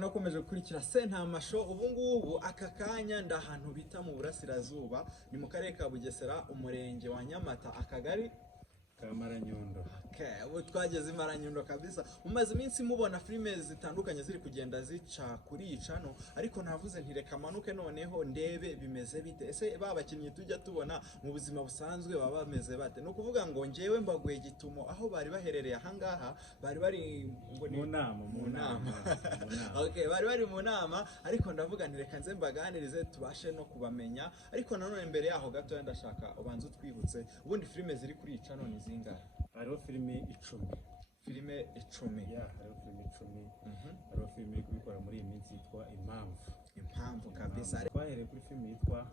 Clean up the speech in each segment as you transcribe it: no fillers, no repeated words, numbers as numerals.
Nakomeje gukurikira Sentama Show. Ubu ngubu aka kanya ndahantu bita mu Burasirazuba, ni mu karere ka Bugesera, umurenge wa Nyamata, akagari ka Maranyundo. Ubu twageze i Maranyundo kabisa. Umaze iminsi mubona filime zitandukanye ziri kugenda zica kuri iyi channel, ariko navuze nti reka manuke noneho ndebe bimeze bite. Ese babakinnyi tujya tubona mu buzima busanzwe baba bameze bate? No kuvuga ngo njewe mbaguye Gitumo aho bari baherereye ahangaha, bari bari ngo ni mu nama. Okay, bari mu nama, ariko ndavuga nti reka nze mbaganirize tubashe no kubamenya. Ariko nanone mbere yaho gato ndashaka ubanze utwibutse ubundi filime ziri kuri iyi channel ni zingahe? Hariho filime 10. Filime 10. Ya, hariho filime 10. Hariho filime iri kubikora muri iyi minsi yitwa Impamvu kabisa. Twahereye kuri filime yitwa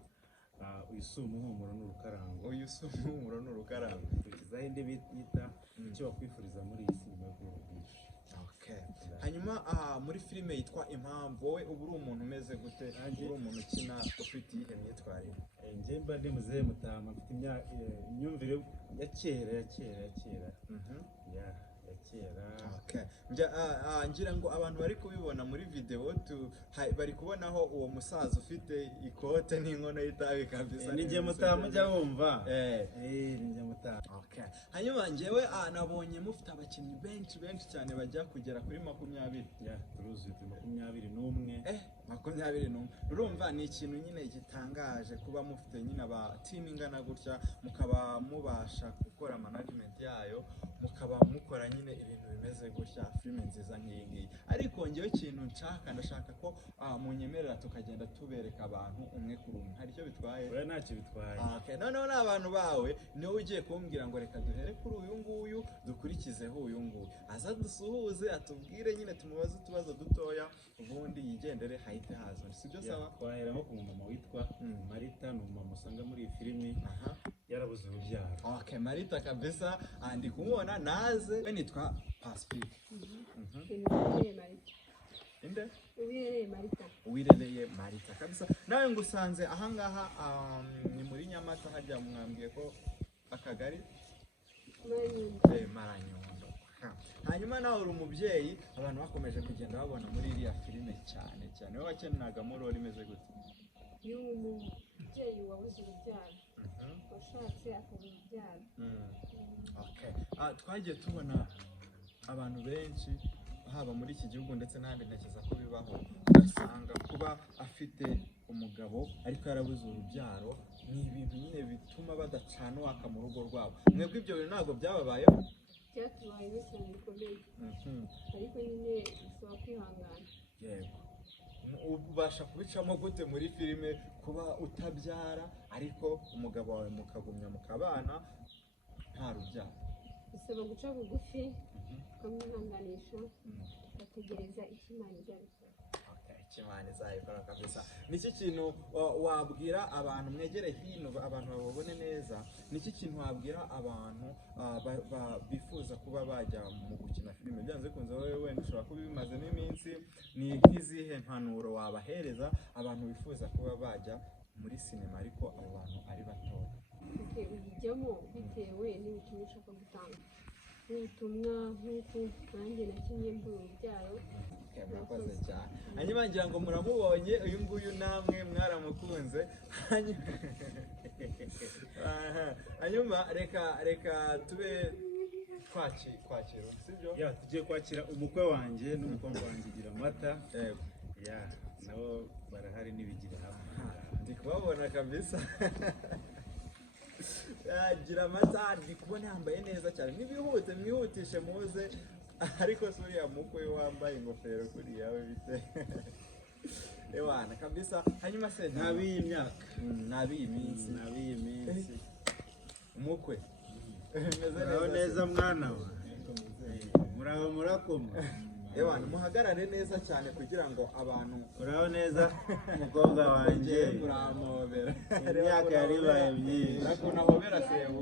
Uyisumu Umuhumuro n'Urukarango. Uyisumu n'Urukarango. Tukizaho indi bita icyo wakwifuriza muri iyi sinema y'ubwinshi. Okay. Hanyuma muri filime yitwa Impamvu, wowe ubu uri umuntu umeze gute? Uri umuntu ukina ufite iyihe myitwarire? Nje mba ndi muzehe Mutama, mfite imyumvire ya kera. Ya kera. Okay. Ngira ngo abantu bari kubibona muri video bari kubonaho uwo musaza ufite ikote n'inkono y'itabi kabisa. Ni nje Mutama ujya wumva? Ni nje Mutama. Okay. Hanyuma njewe nabonye mufite abakinnyi benshi cyane bajya kugera kuri 20. Ya, turuzuye 21. 21. Urumva ni ikintu nyine gitangaje kuba mufite nyine aba team ingana gutya, mukaba mubasha gukora management yayo, mukaba mukora nyine ibintu bimeze gutya, filime nziza nk'iyi ngiyi. Ariko ngewe ikintu ndashaka ko munyemerera tukagenda tubereka abantu umwe kuri umwe. Hari icyo bitwaye? Oya, ntacyo bitwaye. Okay, noneho n'abantu bawe niwe ugiye kumbwira ngo reka duhere kuri uyu nguyu dukurikizeho uyu nguyu, aza dusuhuze atubwire nyine tumubaze utubazo dutoya, ubundi yigendere hahite haza. Sibyo sawa? Twahera nko ku mama witwa Marita, ni umumama usanga muri iyi filime yarabuze urubyaro. Okay, Marita kabisa, ndi kumubona naze. We nitwa Pacifique. Inde? Uwirereye Marita kabisa. Nawe ngusanze ahangaha ni muri Nyamata, hajya mwambwiye ko akagari Maranyundo. Hanyuma nawe uri umubyeyi, abantu bakomeje kugenda babona muri iriya filime cyane. Wowe wakenagamo role imeze gute? Umubyeyi wabuze urubyaro, washatse akabura urubyaro. Okay. Twagiye tubona abantu benshi haba muri iki gihugu ndetse n'ahandi, ntekereza ko bibaho, ugasanga kuba afite umugabo ariko yarabuze urubyaro ni ibintu nyine bituma badacana uwaka mu rugo rwabo. Mwebwe ibyo bintu ntabwo byababayeho? Byatubayeho cyane bikomeye, ariko nyine bisaba kwihangana. Yego. Ubasha kubicamo gute muri filime kuba utabyara ariko umugabo wawe mukagumya mukabana nta rubyaro? Bisaba guca bugufi, ukamwihanganisha, ugategereza icyo Imana izabikora. Icyo Imana izabikora kabisa. Niki kintu wabwira abantu mwegere hino, abantu babone neza, niki kintu wabwira abantu bifuza kuba bajya mu gukina filime? Byanze kunze wowe wenda ushobora kuba bimazemo iminsi, ni nk'izihe mpanuro wabahereza abantu bifuza kuba bajya muri sinema ariko abo bantu ari batoya? Ubijyamo bitewe n'ubutumwa ushaka gutanga, n'ubutumwa nk'uko nanjye nakinnye mbura urubyaro. Murakoze cyane. Hanyuma ngira ngo muramubonye uyu nguyu, namwe mwaramukunze. Hanyuma reka tube kwakira, sibyo? Ya, tugiye kwakira umukwe wanjye n'umukobwa wanjye Giramata. Yego. Ya, nabo barahari nibigira hamwe. Ndi kubabona kabisa. Giramata ndi kubona yambaye neza cyane. Mwihutishe muze. Ariko suriya mukwe wambaye ingofero kuri yawe bite? Ewana kabisa. Hanyuma se nabiyi myaka, nabiyi minsi. Umukwe meze neza mwana wa. Muraho murakoma. Ewana muhagarare neza cyane kugira ngo abantu. Muraho neza umukobwa wanjye. Muramobera. Imyaka yaribaye myinshi. Nakunahobera sebo.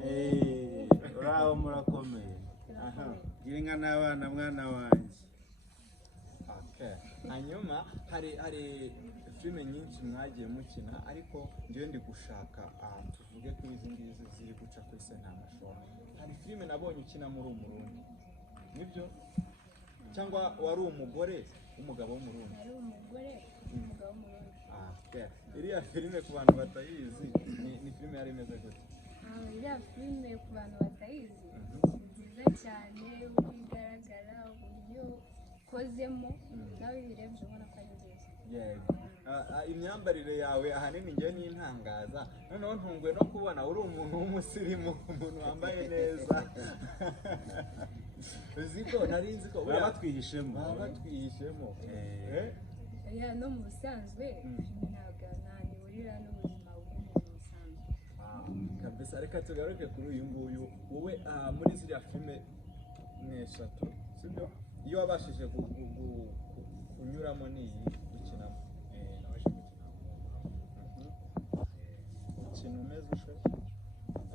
Muraho murakomeye. Giringa n'abana mwana wanjye. Okay. Hanyuma hari filime nyinshi mwagiye mukina, ariko ndiyo ndi gushaka tuvuge kuri izi ngizi ziri guca kuri Sentama Show. Hari filime nabonye ukina muri Umurundi, nibyo? Cyangwa wari umugore w'umugabo w'umurundi? Ari umugore umugabo w'umurundi. Iriya filime ku bantu batayizi ni filime yari imeze gute? Iriya filime ku bantu batayizi ni nziza cyane, uko igaragara, uburyo ikozemo, nawe uyirebye ubona ko ari nziza. Yego. Imyambarire yawe ahanini njyewe n'intangaza, noneho ntunguwe no kubona uri umuntu w'umusirimu, umuntu wambaye neza. Uziko nari nzi ko baba batwihishemo. No mu busanzwe ntabwo ntaniburira n'ubuzima bw'umuntu busanzwe. Kabisa, reka tugaruke kuri uyu nguyu. Wowe muri ziriya filime n'eshatu, sibyo? Iyo wabashije kunyuramo n'iyi gukinamo, ukina umeze ushe?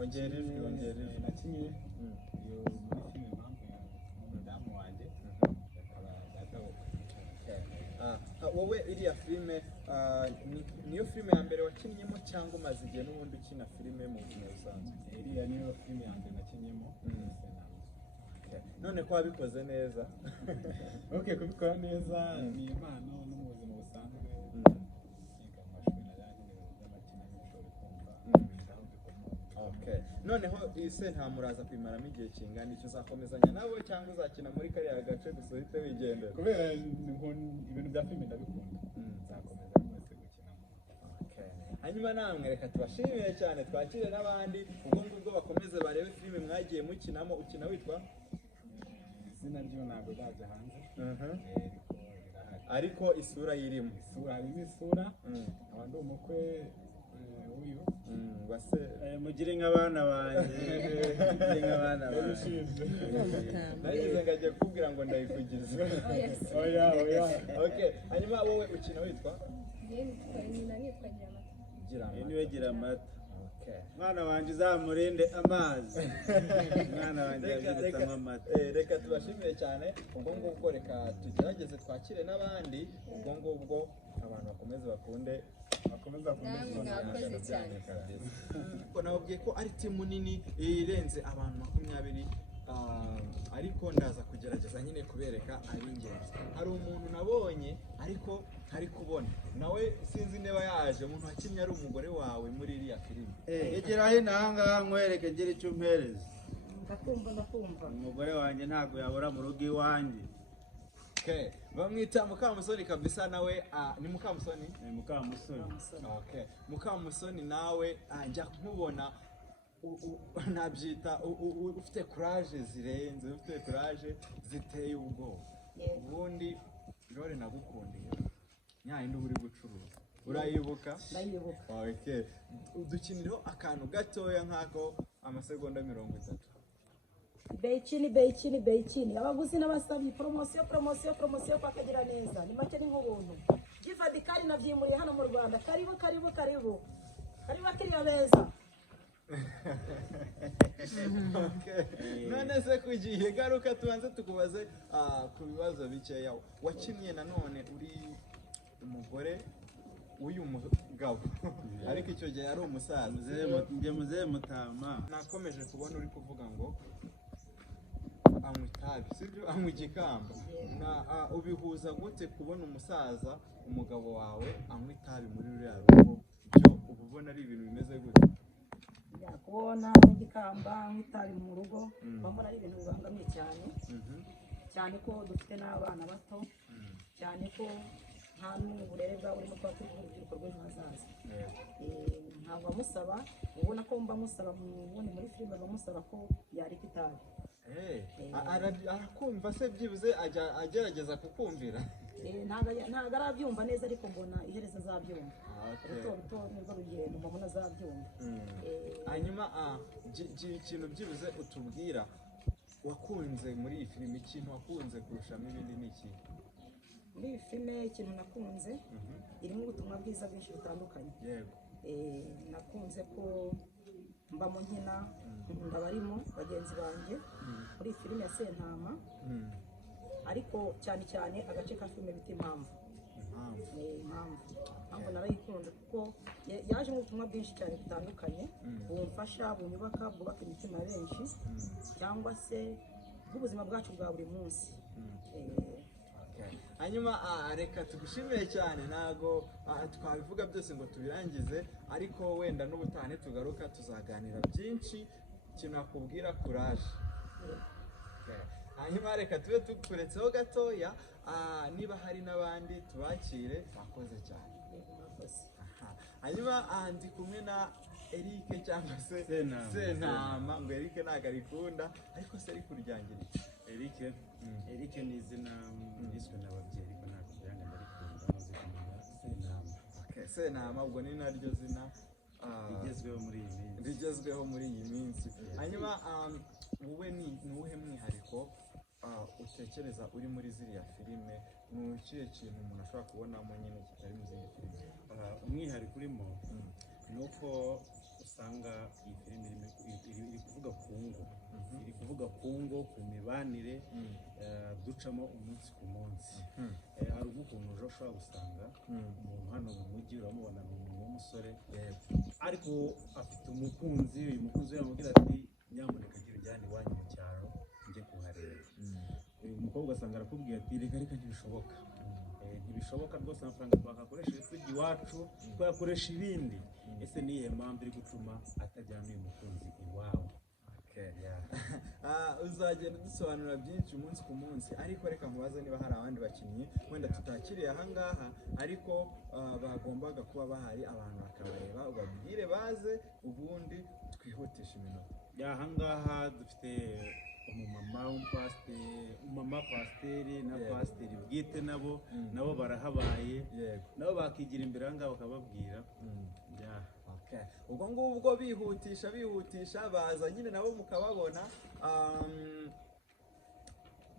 Ongera ijwi. Nakinye iyo muri filime Impamvu y'umudamu wanjye, wowe iriya filime niyo filime ya mbere wakinnyemo cyangwa umaze igihe n'ubundi ukina filime mu buzima busanzwe? iriya niyo filime ya mbere nakinyemo. None ko wabikoze neza? Kubikora neza ni impano no mu buzima busanzwe. Noneho ise nta muraza kwimaramo igihe kingana iki? Uzakomezanya nabo cyangwa uzakina muri kariya gace gusa uhite wigendera? Kubera ibintu bya filime ndabikunda, nzakomeza mwese gukinamo. Hanyuma namwe reka tubashimire cyane, twakire n'abandi ubwo ngubwo bakomeze barebe filime mwagiye mukinamo. Ukina witwa? Izina ryo ntabwo ndaje hanze, ariko isura yirimo. Harimo isura, nkaba ndi umukwe w'uyu base. Mugire nk'abana banjye, mugire nk'abana banjye. Nagize ngo ajye kukubwira ngo ndayikugize. Oya. Hanyuma wowe ukina witwa? Niwe Gira Amata. Mwana wanjye uzamurinde amazi. Mwana wanjye yabiritsamo amata. Reka tubashimire cyane. Ubwo ngubwo reka tugerageze twakire n'abandi. Ubwo ngubwo abantu bakomeze bakunde. Mwakoze cyane. Nababwiye ko ari timu nini irenze abantu 20, ariko ndaza kugerageza nyine kubereka ab'ingenzi. Hari umuntu nabonye ariko ntari kubona, nawe sinzi niba yaje. Umuntu wakinnye ari umugore wawe muri iriya filime. Egera hino ahangaha nkwereke ngira icyo umpereza. Ndakumva. Umugore wanjye ntabwo yabura mu rugo iwanjye. Bamwita Mukamusoni kabisa, nawe ni Mukamusoni? Ni Mukamusoni. Mukamusoni nawe njya nkubona nabyita ufite courage zirenze, ufite courage ziteye ubwoba. Ubundi rore nagukundiye nyayindi uri gucuruza, urayibuka? Ndayibuka. Udukiniro akantu gatoya nkako amasegonda 30. Beyikini abaguzi n'abasabi promosiyo kwa Kagira neza, ni make ni nk'ubuntu. Givadikari navyimuriye hano mu Rwanda. Karibu akiriya beza. None se kugiye garuka tubanze tukubaze ku bibazo bikeya. Wakinnye nanone uri umugore uyu mugabo, ariko icyo gihe ari umusaza. Muzehe Mutama. Nakomeje kubona uri kuvuga ngo anywa itabi, sibyo? Anywa igikamba. Ubihuza gute kubona umusaza umugabo wawe anywa itabi muri ruriya rugo? Byo ububona ari ibintu bimeze gute? Kubona igikamba nk'itabi mu rugo bambona ari ibintu bibangamye cyane ko dufite n'abana bato, cyane ko nta n'uburere bwabo burimo kuba turi urubyiruko rw'ejo hazaza. Ntabwo bamusaba, ubona ko mba musaba muri filime bamusaba ko yareka itabi. Arakumva se byibuze agerageza kukumvira? Ntabwo arabyumva neza, ariko mbona iherezo azabyumva. Ruto nibwo rugendo mbona azabyumva. Hanyuma ikintu byibuze utubwira wakunze muri iyi filime, ikintu wakunze kurushamo ibindi ni iki? Muri iyi filime ikintu nakunze irimo ubutumwa bwiza bwinshi butandukanye. Nakunze ko mbamo nkina, ndabarimo bagenzi banjye muri iyi filime ya Sentama, ariko cyane agace ka filime bita Impamvu. Impamvu narayikunda kuko yaje mu butumwa bwinshi cyane butandukanye bumfasha, bunyubaka, bwubaka imitima ya benshi, cyangwa se ubuzima bwacu bwa buri munsi. hanyuma reka tugushimire cyane, ntago twabivuga byose ngo tubirangize, ariko wenda n'ubutaha tugaruka tuzaganira byinshi. Ikintu nakubwira courage. Hanyuma reka tube tukuretseho gatoya, niba hari n'abandi tubakire. Mwakoze cyane. Hanyuma ndi kumwe na Eric cyangwa se Sentama, ngo Eric ntago arikunda, ariko se ariko uryangira Eric ni izina yiswe n'ababyeyi, ariko ntabwo byanga ndarikunda, maze kumenya Sentama. Sentama ubwo ni naryo zina rigezweho muri iyi minsi. Hanyuma wowe ni uwuhe mwihariko utekereza uri muri ziriya filime? Ni ikihe kintu umuntu ashobora kubonamo nyine kitari mu zindi filime? Umwihariko urimo ni uko usanga iyi filime iri kuvuga ku ngo, iri kuvuga ku ngo, ku mibanire ducamo umunsi ku munsi. Hari ukuntu ushobora gusanga umuntu hano mu mujyi uramubona ni umuntu w'umusore, ariko afite umukunzi, uyu mukunzi we yamubwira ati nyamuneka gira ujyane iwanyu mu cyaro njye kuhareba. Uyu mukobwa asanga arakubwira ati reka ntibishoboka, ntibishoboka rwose, amafaranga twakakoresheje tujya iwacu twayakoresha ibindi. Ese niyihe mpamvu iri gutuma atajyana uyu mukunzi iwawe? Uzagenda dusobanura byinshi umunsi ku munsi, ariko reka nkubaze niba hari abandi bakinnyi wenda tutakiriye ahangaha ariko bagombaga kuba bahari, abantu bakabareba, ubabwire baze ubundi twihutisha iminota. Ahangaha dufite umumama pasiteri na pasiteri bwite, nabo barahabaye, nabo bakigira imbere ahangaha bakababwira. Ubwo ngubwo bihutisha baza nyine nabo mukababona,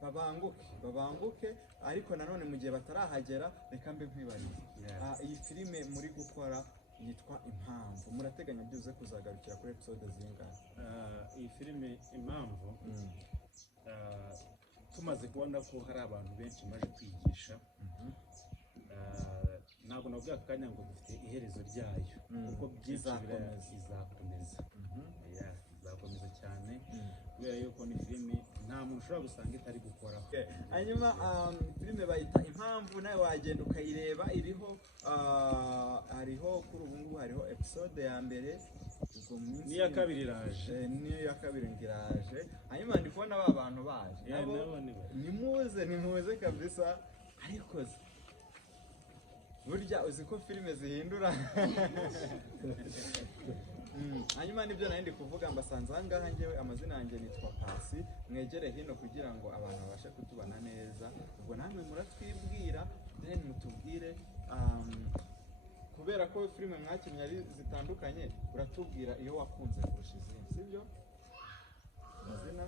babanguke. Ariko nanone mu gihe batarahagera reka mbe nkwibariza, iyi filime muri gukora yitwa Impamvu, murateganya byuze kuzagarukira kuri episode zingana? Iyi filime Impamvu tumaze kubona ko hari abantu benshi baje kwigisha, ntabwo navuga akanya ngo dufite iherezo ryayo, kuko byinshi izakomeza cyane, kubera yuko ni filime nta muntu ushobora gusanga itari gukora. Hanyuma filime bayita Impamvu, nawe wagenda ukayireba, hariho kuri ubu ngubu hariho episode ya mbere, n'iya kabiri iraje, n'iya kabiri ngiraje. Hanyuma ndi kubona ba bantu baje nabo, nimuze kabisa. Ariko burya uzi ko filime zihindura. Hanyuma nibyo nari ndi kuvuga, mbasanze ahangaha njyewe, amazina yanjye nitwa Pasi, mwegere hino kugira ngo abantu babashe kutubona neza. Ubwo namwe muratwibwira, then mutubwire, kubera ko filime mwakinnye ari zitandukanye, uratubwira iyo wakunze kurusha izindi, sibyo? Amazina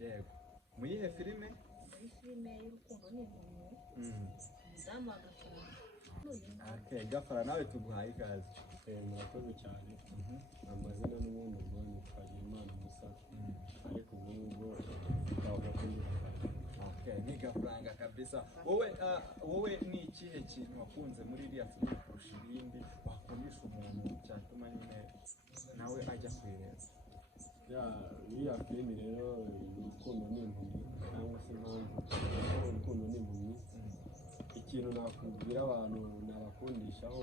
yego. Muyihe filime? Muri filime y'urukundo n'impumyi, Damu Gafara. Gafara, nawe tuguhaye ikaze. Murakoze cyane. Amazina n'ubundi ngo nitwa Imana Musa, ariko ubu ngubu twavuga ko ni Gafaranga kabisa. Wowe ni ikihe kintu wakunze muri iriya filime kurusha ibindi, wakundisha umuntu cyatuma nyine nawe ajya kwireba? Iriya filime rero Urukundo n'impumyi, cyangwa se Impamvu, Urukundo n'impumyi, ikintu nakubwira abantu nabakundishaho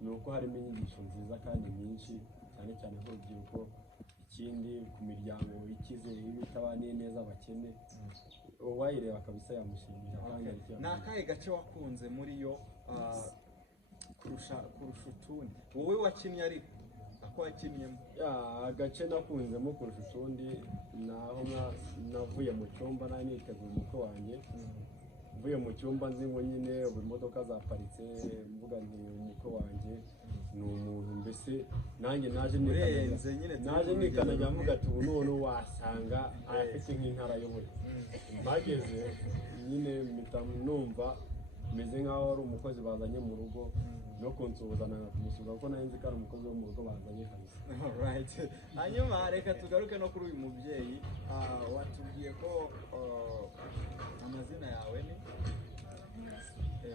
ni uko harimo inyigisho nziza kandi nyinshi, cyane cyane nk'urubyiruko, ikindi ku miryango ikize itabaniye neza abakene, uwayireba kabisa yamushimira. Ni akahe gace wakunze muri yo kurusha utundi? Wowe wakinnye ariko ako wakinnyemo? Agace nakunzemo kurusha utundi naho navuye mu cyumba nari niteguye umukwe wanjye, mvuye mu cyumba nzi ngo nyine ubu imodoka zaparitse, mvuga nti umukwe wanjye ni umuntu, mbese nanjye naje nikanajya mvuga ati ubu none wasanga afite nk'intara y'ubuye. Mpageze nyine mpita numva meze nk'aho ari umukozi bazanye mu rugo, no kunsuhuza nanga kumusuhuza kuko nari nzi ko ari umukozi wo mu rugo bazanye kabisa. Hanyuma reka tugaruke no kuri uyu mubyeyi, watubwiye ko amazina yawe ni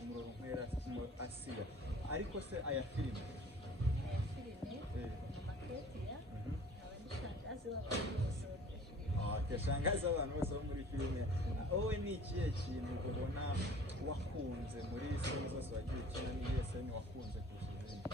Muronkwera Asiya, ariko se aya filime Mama Ketia, abandi shangazi b'abantu bose okay, shangazi abantu bose bo muri filime, wowe ni ikihe kintu ubona wakunze muri sene zose wagiye ukina, n'iyihe sene wakunze kurusha izindi?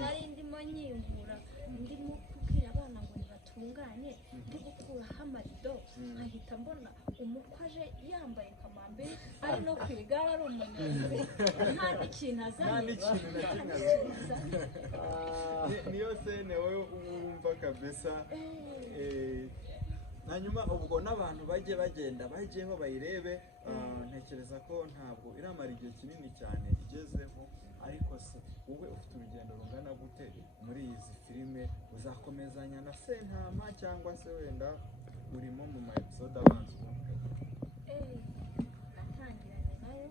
nari ndimo nyivura ndimo kubwira abana ngo nibatunganye ndi gukuraho amarido nkahita mbona umukwe aje yambaye kamambiri ari no ku igare ari umunezero nta n'ikintu azanye niyo sene wowe wumva kabisa. Hanyuma ubwo n'abantu bajye bagenda bajyeho bayirebe, ntekereza ko ntabwo iramara igihe kinini cyane igezeho, ariko se wowe ufite urugendo rungana gute muri izi filime? Uzakomezanya na Sentama cyangwa se wenda urimo mu ma episode abanza? natangiranye nayo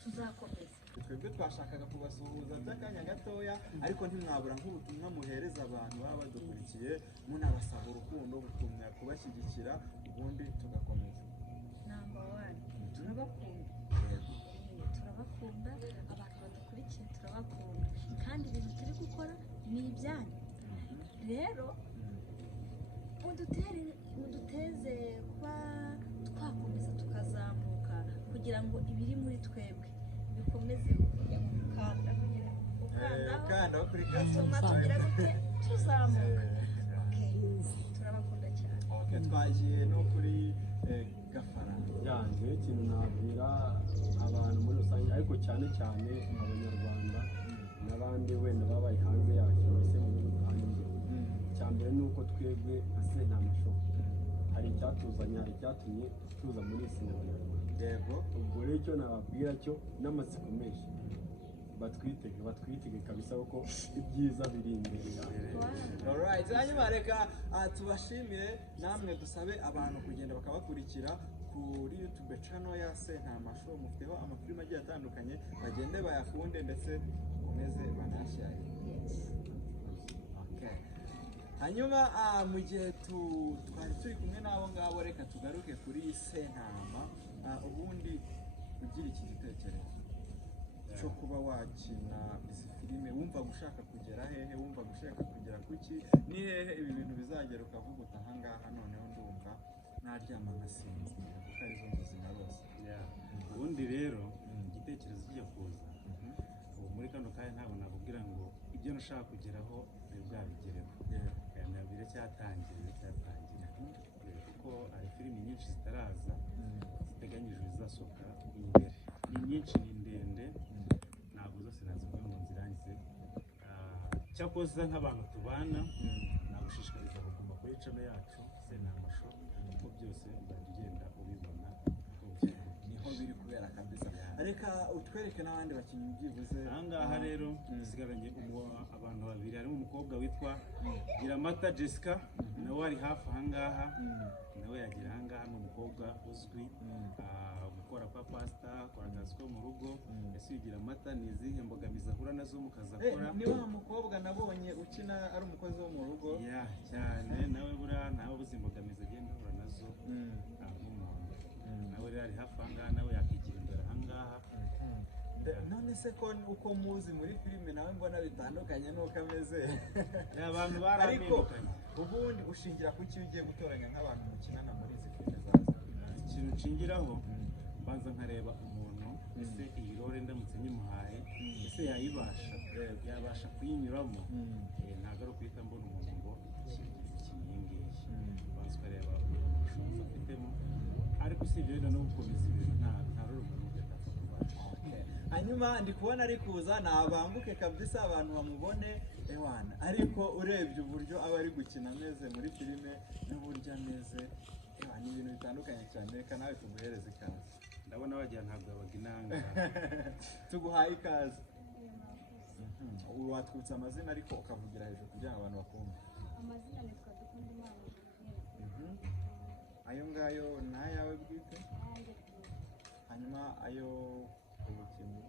tuzakomeza. Twebwe twashakaga kubasuhuza by'akanya gatoya, ariko ntimwabura nk'ubutumwa muhereza abantu baba badukurikiye, munabasaba urukundo, gutumya kubashyigikira, ubundi tugakomeza. Number 1 turabakunda, turabakunda abantu badukurikiye turabakunda, kandi ibintu turi gukora ni ibyanyu. Rero muduteze kuba twakomeza tukazamuka, kugira ngo ibiri muri twebwe bikomeze Ukandaho kuri gatuma tugira gute tuzamuka. Turabakunda cyane. Twagiye no kuri Gafara. yanjye ikintu nabwira abantu muri rusange, ariko cyane cyane abanyarwanda n'abandi wenda babaye hanze yacu, mbese muri rusange, icya mbere ni uko twebwe nka Sentama Show hari icyatuzanye, hari icyatumye tuza muri iyi sinema nyarwanda. Yego, ubwo rero icyo nababwira cyo n'amatsiko menshi batwitege kabisa, kuko ibyiza biri imbere yawe. alright. Hanyuma reka tubashimire, namwe dusabe abantu kugenda bakabakurikira kuri YouTube channel ya Sentama Show. Mufiteho amafilime agiye atandukanye, bagende bayakunde ndetse bakomeze banashyare. Okay. Hanyuma mu gihe twari turi kumwe n'abo ngabo, reka tugaruke kuri Sentama. Ubundi ugira iki gitekerezo cyo kuba wakina izi filime, wumva gushaka kugera hehe? Wumva gushaka kugera kuki? Ni hehe ibi bintu bizagera ukavuga uti aha ngaha noneho ndumva naryama nkasinzira, kuko arizo nzima rwose? ubundi rero igitekerezo kijya kuza ubu muri kano kanya ntabwo nakubwira ngo ibyo nashaka kugeraho bwabigereho, biracyatangira kuko hari filimi nyinshi zitaraza ziteganyijwe zizasohoka imbere. Ni nyinshi, ni ndende, ntabwo zose nazivuga ngo nzirangize. Cyakoze nk'abantu tubana nagushishikariza kuguma kuri channel yacu Sentama Show, kuko byose uzajya ugenda ubibona niho biri kubera kabisa. Reka utwereke n'abandi bakinnyi byibuze. Ahangaha rero dusigaranye abantu babiri, harimo umukobwa witwa Giramata Jessica, nawe ari hafi ahangaha, nawe yagira ahangaha. Ni umukobwa uzwi gukora kwa pasita, akora akazi ko mu rugo. Ese ugira amata, ni izihe mbogamizi ahura nazo mu kazi akora? Ni wa mukobwa nabonye ukina ari umukozi wo mu rugo. Cyane, nawe buriya ntawe ubuze imbogamizi agenda ahura nazo nk'umuntu. Nawe rero ari hafi ahangaha, nawe yakigira imbere ahangaha. None se ko uko muzi muri filime nawe mbona bitandukanye n'uko ameze. Abantu baramenyekanye. Ubundi ushingira kuki ugiye gutoranya nk'abantu mukinana muri izi filime zaza? Ikintu nshingiraho mbanza nkareba umuntu, ese iyi role ndamutse nyimuhaye ese yabasha kuyinyuramo. Ntabwo ari ukuhita mbona umuntu ngo ikiyingiye. Mbanza ukareba ubushobozi afitemo, ariko usibye wenda no gukomeza ibintu nta role umuntu utapfa kubasha. Hanyuma ndi kubona ari kuza, nabambuke kabisa abantu bamubone ewana, ariko urebye uburyo aba ari gukina ameze muri filime n'uburyo ameze, ni ibintu bitandukanye cyane. Reka nawe tuguhereze ikaze. Ndabona wagira ntabwo yabaga inanga. Tuguhaye ikaze. Watwutse amazina ariko ukavugira hejuru kugira ngo abantu bakumve. Amazina nitwa Dukundimana. Ayo ngayo ni ayawe bwite? Hanyuma ayo ubukinnyi?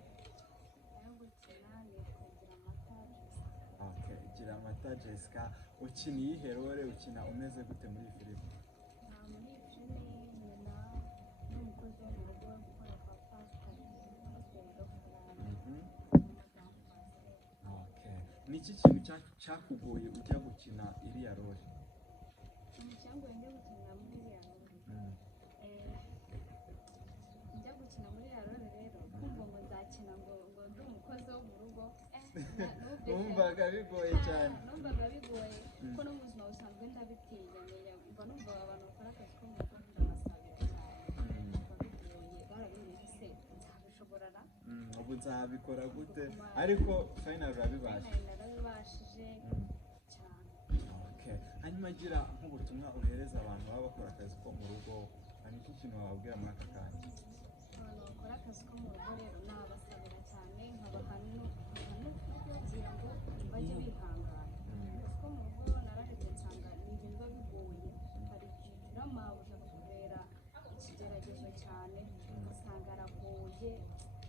Giramata Jessica, ukina iyihe role? Ukina umeze gute muri iyi filime? ni iki kintu cyakugoye ujya gukina iriya role? Cyangwa njya gukina muri iriya role. Njya gukina muri iriya role rero kumva ngo nzakina ngo ndi umukozi wo mu rugo numvaga bigoye cyane. Numvaga bigoye kuko no mu buzima busanzwe ndabitinya mba numva abantu bakora akazi ko mu rugo ndabasabira cyane numva bigoye barabimenye se nzabishobora na ubu nzabikora gute ariko final urabibasha. narabibashije cyane. Okay. Hanyuma gira nk'ubutumwa uhereza abantu baba bakora akazi ko mu rugo, hari iki kintu wababwira muri aka kanya? Abantu bakora akazi ko mu rugo rero nabasabira cyane nkabaha kubabwira ngo bajye bihangana. Akazi ko mu rugo narahebye nsanga ni ibintu biba bigoye, hari igihe ugira amabuja bakubera ikigeragezo cyane ugasanga aragoye,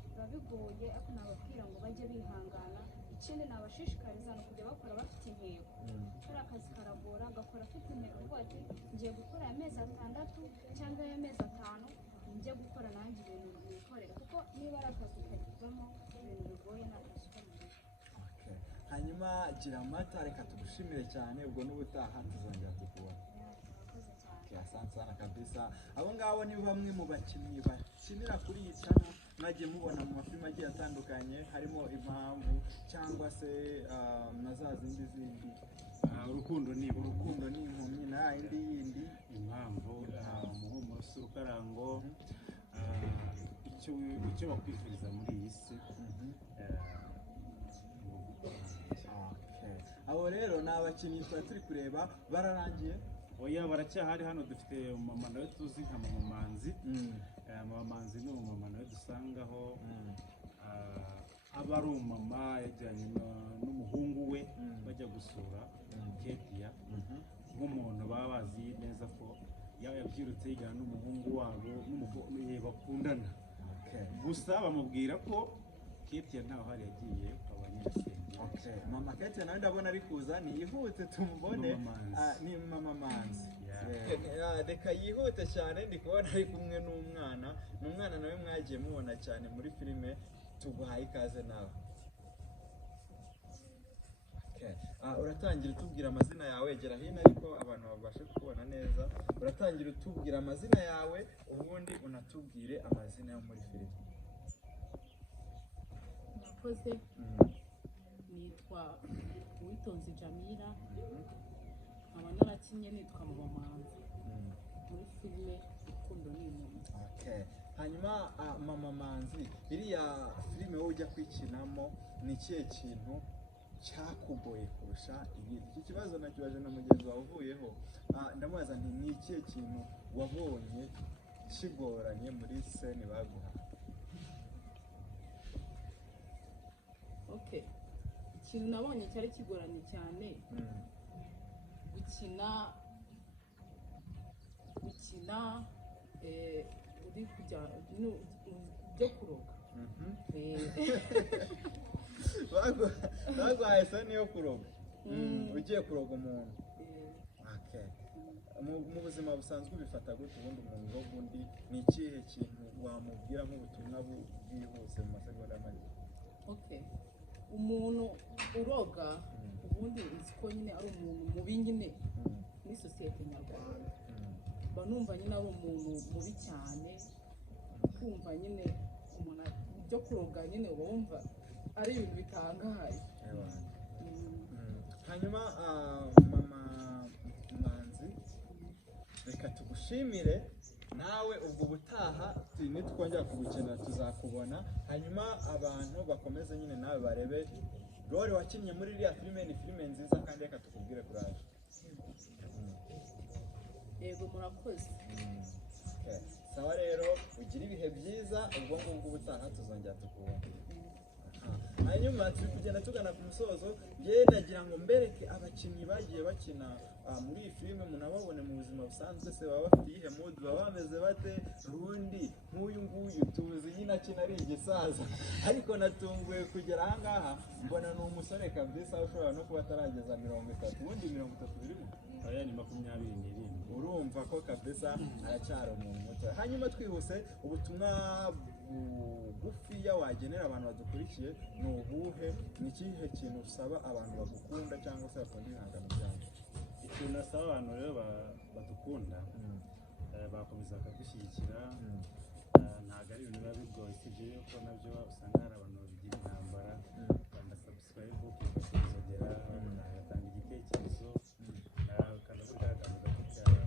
biba bigoye ariko nababwira ngo bajye bihangana. Ikindi nabashishikariza ni ukujya bakora bafite intego. Kariya akazi karagora agakora afite intego avuga ati ngiye gukora amezi 6 cyangwa amezi 5 njye gukora nanjye ibintu bikorera, kuko niba ari akazi kagizemo ibintu bigoye ni akazi ko mu rugo. Okay. Hanyuma gira amata, reka tugushimire cyane, ubwo n'ubutaha tuzongera tukubona. Asante sana kabisa. Abo ngabo ni bamwe mu bakinnyi bakinira kuri iyi channel mwagiye mubona mu mafilime agiye atandukanye, harimo Impamvu cyangwa se na za zindi urukundo ni impumyi na yindi Impamvu, Umuhumuro si Urukarango, icyo bakwifuriza muri iyi si. Abo rero ni abakinnyi twari turi kureba bararangiye. Oya, baracyahari. Hano dufite umumama nawe tuzi nka Mama Manzi. Mama Manzi ni umumama nawe dusangaho aba ari umumama yajyanye n'umuhungu we bajya gusura Ketia, nk'umuntu baba bazi neza ko yabyirutse yigana n'umuhungu wabo bakundana. Gusa bamubwira ko Ketia ntaho hari yagiye kwa nyirasenge. Mama Ketia nawe ndabona ari kuza, niyihute tumubone. Ni Mama Manzi. Reka yihute cyane, ndi kubona ari kumwe n'umwana. Ni umwana nawe mwagiye mubona cyane muri filime, tuguhaye ikaze nawe. Uratangira utubwira amazina yawe, egera hino ariko abantu babashe kukubona neza. Uratangira utubwira amazina yawe, ubundi unatubwire amazina yo muri filime. Murakoze. Nitwa Uwitonze Jamila, nkaba narakinye nitwa Mama Manzi muri filime Urukundo ni Impumyi. Hanyuma Mama Manzi, iriya filime wowe ujya kwikinamo ni ikihe kintu cyakugoye kurusha ibindi? Iki kibazo nakibaje na mugenzi wawe uvuyeho, ndamubaza nti ni ikihe kintu wabonye kigoranye muri scene baguha? Ikintu nabonye cyari kigoranye cyane gukina uri kujya byo kuroga. Baguhaye scene yo kuroga, ugiye kuroga umuntu. Mu buzima busanzwe ubifata gute ubundi umuntu uroga undi? Ni ikihe kintu wamubwira nk'ubutumwa bwihuse mu masegonda make? Umuntu uroga ubundi uzi ko nyine ari umuntu mubi nyine muri sosiyete nyarwanda. Banumva nyine ari umuntu mubi cyane, kumva nyine umuntu byo kuroga nyine wumva ari ibintu bitangaje. Hanyuma Mama Manzi, reka tugushimire nawe, ubwo ubutaha nitwongera kugukenera tuzakubona. Hanyuma abantu bakomeze nyine nawe barebe role wakinnye muri iriya filime. Ni filime nziza kandi reka tukubwire kuraje. Yego, murakoze. Sawa rero, ugira ibihe byiza, ubwo ngubwo ubutaha tuzongera tukubona. Hanyuma turi kugenda tugana ku musozo, ndagira ngo mbereke abakinnyi bagiye bakina muri iyi filime, munababone mu buzima busanzwe se baba bafite iyihe mood, baba bameze bate. Ubundi nk'uyu nguyu tuzi nyine akina ari igisaza, ariko natunguwe kugera aha ngaha mbona ni umusore kabisa ushobora no kuba atarageza 30. Ubundi 30 birimo? Oya, ni 27. Urumva ko kabisa aracyari umuntu muto. Hanyuma twihuse, ubutumwa bugufiya wagenera abantu badukurikiye ni ubuhe? Ni ikihe kintu usaba abantu bagukunda cyangwa se bakunda ibihangano byawe? ikintu nasaba abantu rero badukunda bakomeza bakadushyigikira. Ntabwo ari ibintu biba bigoye, usibye yuko nabyo usanga hari abantu babigira intambara, bakanda subscribe ukifashishagera bagatanga igitekerezo bakanda kuri ka kantu gato cyane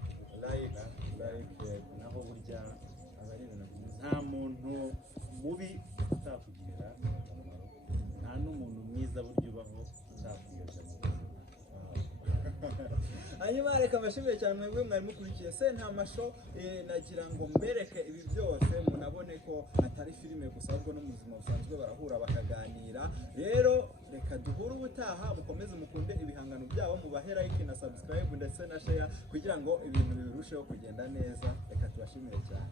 like naho burya aba ari ibintu byiza. Nta muntu mubi utakugirira akamaro, nta n'umuntu mwiza burya ubaho utakuyobya mu buzima. Hanyuma reka mbashimire cyane mwebwe mwari mukurikiye Sentamasho. Nagira ngo mbereke ibi byose munabone ko atari filime gusa, ahubwo no mu buzima busanzwe barahura bakaganira. Rero reka duhure ubutaha, mukomeze mukunde ibihangano byabo, mubahe like na subscribe ndetse na share kugira ngo ibintu birusheho kugenda neza. Reka tubashimire cyane.